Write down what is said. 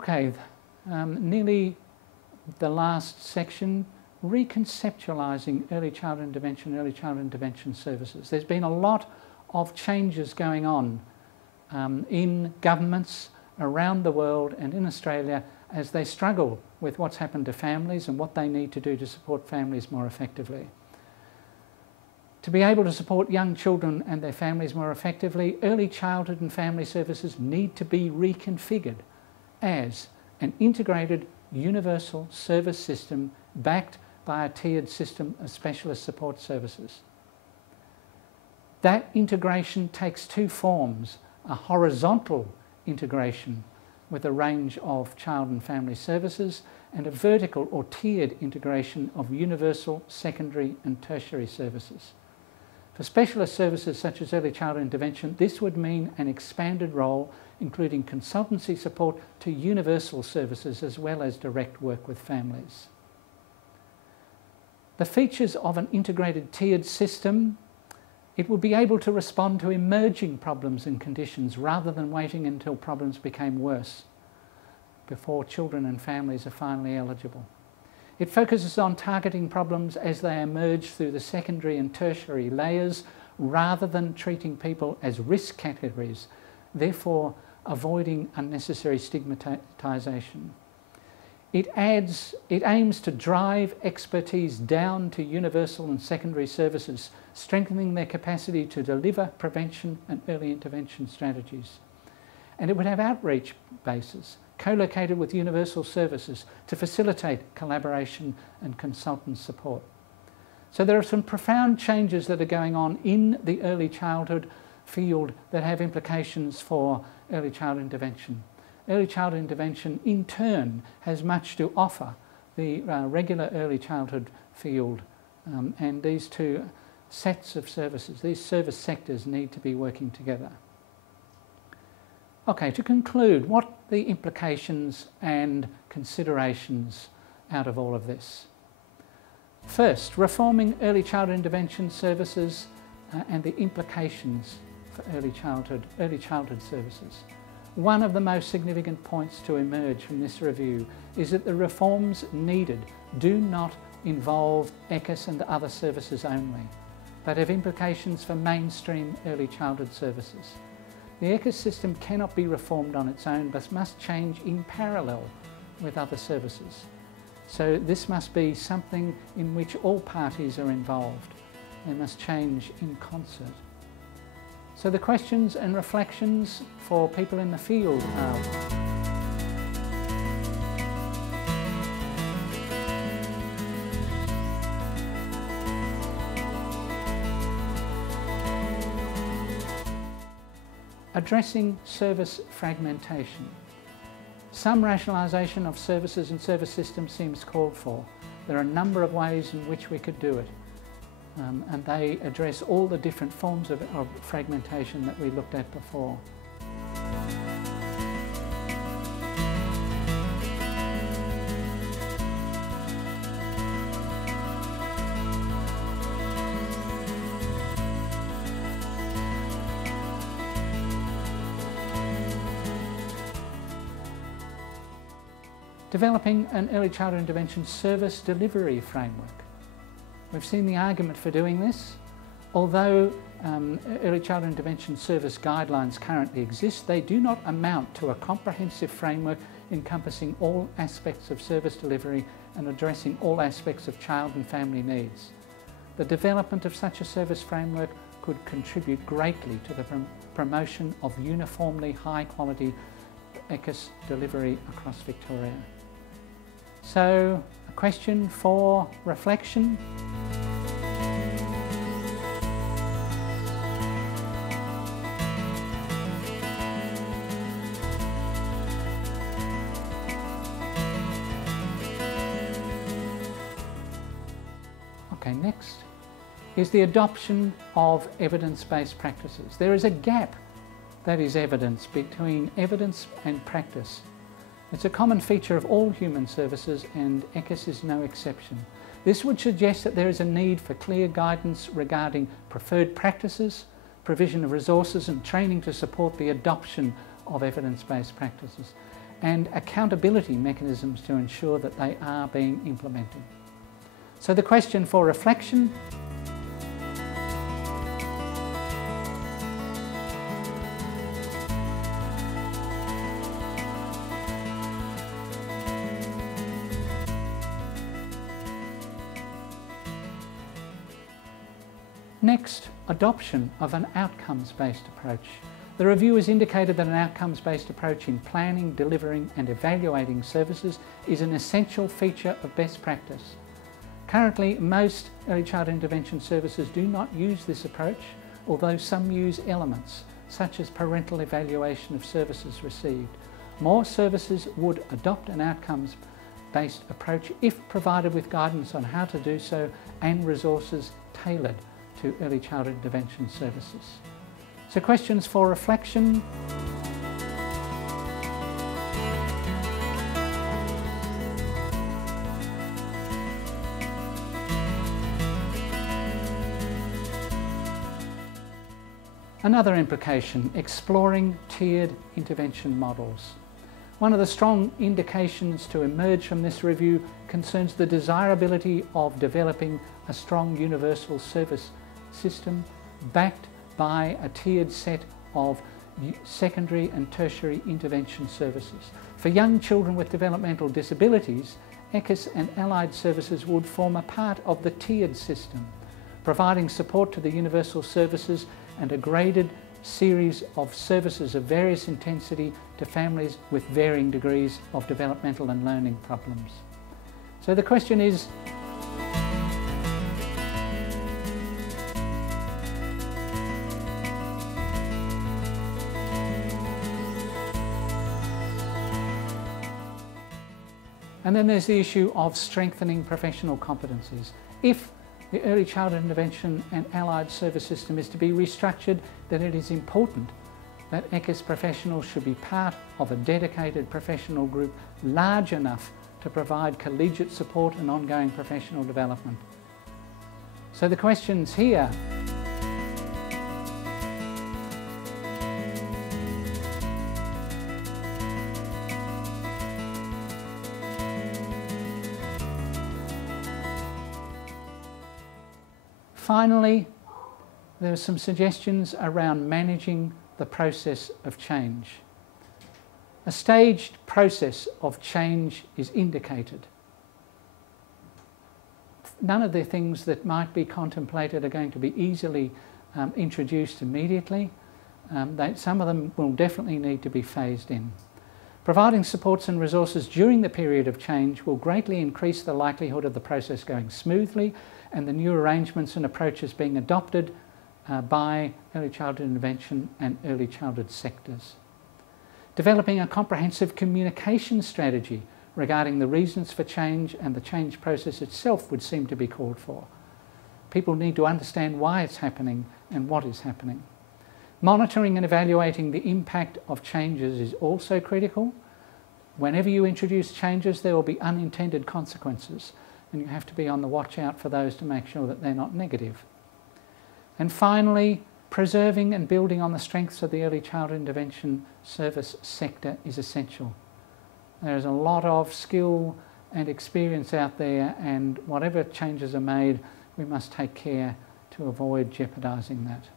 Okay, nearly the last section, reconceptualising early childhood intervention services. There's been a lot of changes going on in governments around the world and in Australia as they struggle with what's happened to families and what they need to do to support families more effectively. To be able to support young children and their families more effectively, early childhood and family services need to be reconfigured as an integrated universal service system backed by a tiered system of specialist support services. That integration takes two forms: a horizontal integration with a range of child and family services, and a vertical or tiered integration of universal, secondary and tertiary services. For specialist services such as early childhood intervention, this would mean an expanded role, including consultancy support to universal services as well as direct work with families. The features of an integrated tiered system: it would be able to respond to emerging problems and conditions rather than waiting until problems became worse before children and families are finally eligible. It focuses on targeting problems as they emerge through the secondary and tertiary layers rather than treating people as risk categories, therefore avoiding unnecessary stigmatisation. It aims to drive expertise down to universal and secondary services, strengthening their capacity to deliver prevention and early intervention strategies. And it would have outreach bases co-located with universal services to facilitate collaboration and consultant support. So there are some profound changes that are going on in the early childhood field that have implications for early childhood intervention. Early childhood intervention in turn has much to offer the regular early childhood field, and these two sets of services, these service sectors, need to be working together. Okay, to conclude, what are the implications and considerations out of all of this? First, reforming early childhood intervention services and the implications for early childhood services. One of the most significant points to emerge from this review is that the reforms needed do not involve ECIS and other services only, but have implications for mainstream early childhood services. The ECIS system cannot be reformed on its own, but must change in parallel with other services. So this must be something in which all parties are involved. They must change in concert. So the questions and reflections for people in the field are: addressing service fragmentation. Some rationalisation of services and service systems seems called for. There are a number of ways in which we could do it, and they address all the different forms of fragmentation that we looked at before. Developing an early childhood intervention service delivery framework. We've seen the argument for doing this. Although early childhood intervention service guidelines currently exist, they do not amount to a comprehensive framework encompassing all aspects of service delivery and addressing all aspects of child and family needs. The development of such a service framework could contribute greatly to the promotion of uniformly high quality ECIS delivery across Victoria. So, a question for reflection. Okay, next is the adoption of evidence-based practices. There is a gap that is evidence between evidence and practice. It's a common feature of all human services, and ECIS is no exception. This would suggest that there is a need for clear guidance regarding preferred practices, provision of resources and training to support the adoption of evidence-based practices. and accountability mechanisms to ensure that they are being implemented. So the question for reflection: next, adoption of an outcomes-based approach. The review has indicated that an outcomes-based approach in planning, delivering and evaluating services is an essential feature of best practice. Currently, most early childhood intervention services do not use this approach, although some use elements, such as parental evaluation of services received. More services would adopt an outcomes-based approach if provided with guidance on how to do so and resources tailored to early childhood intervention services. So questions for reflection. Another implication, exploring tiered intervention models. One of the strong indications to emerge from this review concerns the desirability of developing a strong universal service system backed by a tiered set of secondary and tertiary intervention services. For young children with developmental disabilities, ECIS and allied services would form a part of the tiered system, providing support to the universal services and a graded series of services of various intensity to families with varying degrees of developmental and learning problems. So the question is, and then there's the issue of strengthening professional competencies. If the early childhood intervention and allied service system is to be restructured, then it is important that ECIS professionals should be part of a dedicated professional group large enough to provide collegiate support and ongoing professional development. So the questions here: finally, there are some suggestions around managing the process of change. A staged process of change is indicated. None of the things that might be contemplated are going to be easily introduced immediately. Some of them will definitely need to be phased in. Providing supports and resources during the period of change will greatly increase the likelihood of the process going smoothly and the new arrangements and approaches being adopted by early childhood intervention and early childhood sectors. Developing a comprehensive communication strategy regarding the reasons for change and the change process itself would seem to be called for. People need to understand why it's happening and what is happening. Monitoring and evaluating the impact of changes is also critical. Whenever you introduce changes, there will be unintended consequences, and you have to be on the watch out for those to make sure that they're not negative. And finally, preserving and building on the strengths of the early childhood intervention service sector is essential. There is a lot of skill and experience out there, and whatever changes are made, we must take care to avoid jeopardising that.